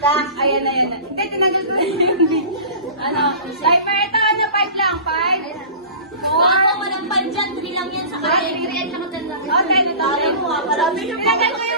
Ayan na, ayan na. Eh, tinanggal ko na yung ano, diaper. Ito, ano, 5 lang, 5. Wow, walang pandyan. 3 lang yan sa kanya. Okay, ito. Sabi ko nga, tinanggal ko